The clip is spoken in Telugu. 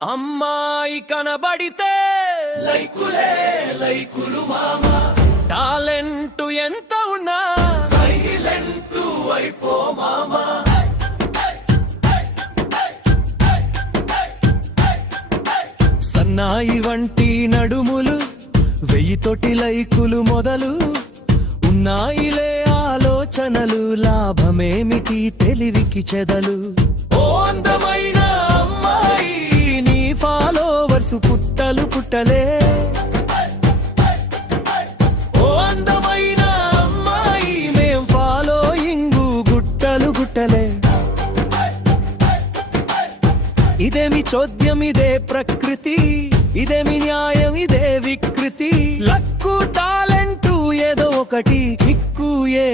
అమ్మాయి కనబడితే లైకులే లైకులు మామా, టాలెంట్ ఎంత ఉన్నా సైలెంట్ అయిపో మామా. సన్నాయి వంటి నడుములు, 1000 లైకులు మొదలు ఉన్నాయిలే ఆలోచనలు, లాభమేమిటి తెలివికి చెదలు. ఓ అందమైన అమ్మాయి నీ ఫాలోవర్స్ పుట్టలు పుట్టలే. ఓ అందమైన అమ్మాయి మేం ఫాలోయింగు గుట్టలు గుట్టలే. ఇదేమి చోద్యం ఇదే ప్రకృతి, ఇదేమి న్యాయం ఇదే వికృతి. లక్కు టాలెంటు ఏదో ఒకటి, కిక్కు ఏదో